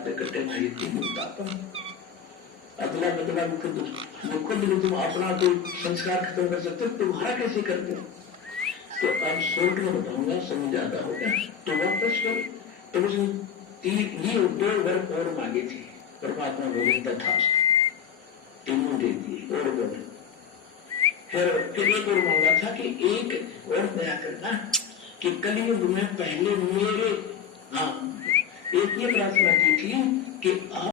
बातें करते भाई तुम बताता हूँ अगला बदला खुद तुम अपना कोई संस्कार खत्म कर सकते हो, तुम्हारा कैसे करते हो? तो अब शोर्ट में बताऊंगा, समय ज्यादा हो गया तो वापस करो। तो उसने ये 2 वर्ग और मांगे थे, परमात्मा बोले तथास्तु, तीनों दे दिए और बोले। फिर एक और मांगा था कि एक और दया करना कि कलयुग में पहले मेरे, हाँ एक ये प्रार्थना की थी कि आप